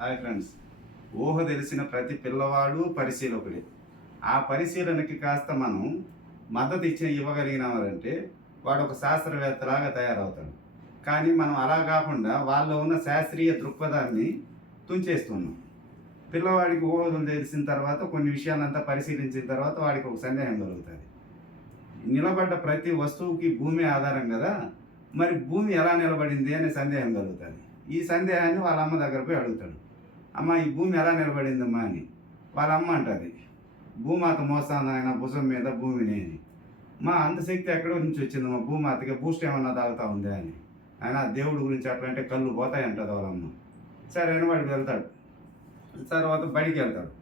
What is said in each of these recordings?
Hi friends. ఊహ తెలిసిన ప్రతి పిల్లవాడు పరిశీలకుడే. ఆ పరిశీలనకి కాస్త మనం మద్దతు ఇవ్వగలిగినామంటే వాడు ఒక శాస్త్రవేత్తలాగా తయారవుతాడు. కానీ మనం అలా కాకుండా వాళ్ళలో ఉన్న శాస్త్రీయ దృక్పథాన్ని తుంచేస్తున్నాం. పిల్లవాడికి ఊహ తెలిసిన తర్వాత కొన్ని విషయాలంతా పరిశీలించిన తర్వాత వాడికి ఒక సందేహం కలుగుతుంది. నిలబడ్డ ప్రతి వస్తువుకి భూమి ఆధారం కదా, మరి భూమి ఎలా నిలబడింది అనే సందేహం కలుగుతుంది. ఈ సందేహాన్ని వాళ్ళ అమ్మ దగ్గర పోయి అడుగుతాడు. అమ్మ, ఈ భూమి ఎలా నిలబడిందమ్మా అని. వాళ్ళ అమ్మ అంటుంది, భూమాత మోస్తాను ఆయన భుజం మీద భూమిని అని. మా అంత శక్తి ఎక్కడో నుంచి వచ్చిందమ్మా భూమాతకి, బూస్ట్ ఏమన్నా తాగుతా ఉందా అని. ఆయన దేవుడి గురించి అట్లా అంటే కళ్ళు పోతాయంటుంది వాళ్ళమ్మ. సరే అని వాడికి వెళ్తాడు. తర్వాత బడికి వెళ్తాడు.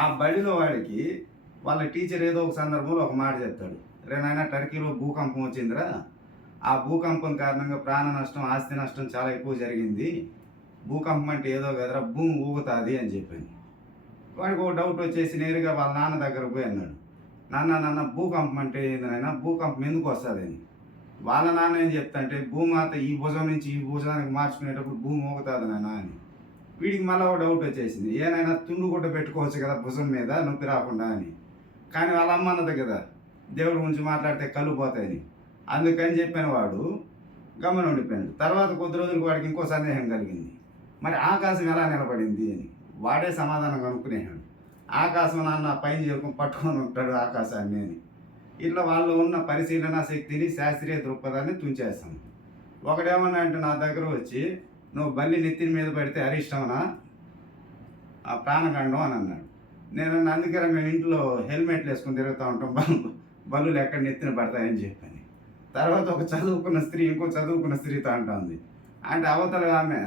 ఆ బడిలో వాడికి వాళ్ళ టీచర్ ఏదో ఒక సందర్భంలో ఒక మాట చెప్తాడు. నాయనా, టర్కీలో భూకంపం వచ్చిందిరా, ఆ భూకంపం కారణంగా ప్రాణ నష్టం, ఆస్తి నష్టం చాలా ఎక్కువ జరిగింది. భూకంపం అంటే ఏదో కదరా, భూమి ఊగుతుంది అని చెప్పింది. వాడికి ఒక డౌట్ వచ్చేసి నేరుగా వాళ్ళ నాన్న దగ్గర పోయి అన్నాడు, నాన్న భూకంపం అంటే ఏందైనా, భూకంపం ఎందుకు వస్తుందని. వాళ్ళ నాన్న ఏం చెప్తాంటే, భూమాత ఈ భుజం నుంచి ఈ భుజానికి మార్చుకునేటప్పుడు భూమి ఊగుతుంది నాన్న అని. వీడికి మళ్ళీ ఒక డౌట్ వచ్చేసింది, ఏనైనా తుండు గుడ్డ పెట్టుకోవచ్చు కదా భుజం మీద నొప్పి రాకుండా అని. కానీ వాళ్ళ అమ్మ అన్నది కదా, దేవుడి గురించి మాట్లాడితే కళ్ళు పోతాయని. అందుకని చెప్పిన వాడు గమనం ఉండిపోయాడు. తర్వాత కొద్ది రోజులకు వాడికి ఇంకో సందేహం కలిగింది, మరి ఆకాశం ఎలా నిలబడింది అని. వాడే సమాధానం కనుక్కునేవాడు. ఆకాశం నాన్న పైన చేరుకొని పట్టుకొని ఉంటాడు ఆకాశాన్ని అని. ఇట్లా వాళ్ళు ఉన్న పరిశీలన శక్తిని, శాస్త్రీయ దృక్పథాన్ని తుంచేస్తాం. ఒకడేమన్నా అంటే నా దగ్గర వచ్చి, నువ్వు బల్లి నెత్తిని మీద పడితే అరిష్టమనా, ఆ ప్రాణగండం అని అన్నాడు. నేను అందుకే మేము ఇంట్లో హెల్మెట్లు వేసుకొని తిరుగుతూ ఉంటాం, బల్లులు ఎక్కడ నెత్తిన పడతాయని చెప్పని. తర్వాత ఒక చదువుకున్న స్త్రీ ఇంకో చదువుకున్న స్త్రీతో అంటుంది. అంటే అవతల ఆమె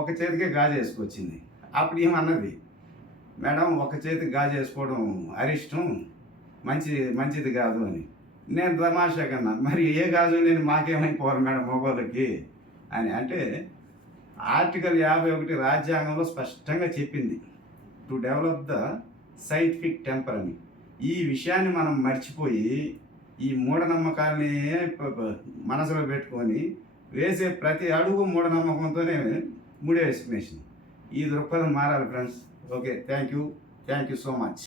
ఒక చేతికే గాజు వేసుకొచ్చింది. అప్పుడు ఏమన్నది, మేడం ఒక చేతికి గాజు వేసుకోవడం అరిష్టం, మంచిది కాదు అని. నేను తమాషా కన్నా, మరి ఏ గాజు లేని మాకేమైపోవాలి మేడం మొగోళ్ళకి అని. అంటే ఆర్టికల్ 51 రాజ్యాంగంలో స్పష్టంగా చెప్పింది, to develop the scientific temper అని. ఈ విషయాన్ని మనం మర్చిపోయి ఈ మూఢనమ్మకాల్ని మనసులో పెట్టుకొని వేసే ప్రతి అడుగు మూఢనమ్మకంతోనే ముడేసుకునేసింది. ఈ దృక్పథం మారాలి friends. Okay, thank you so much.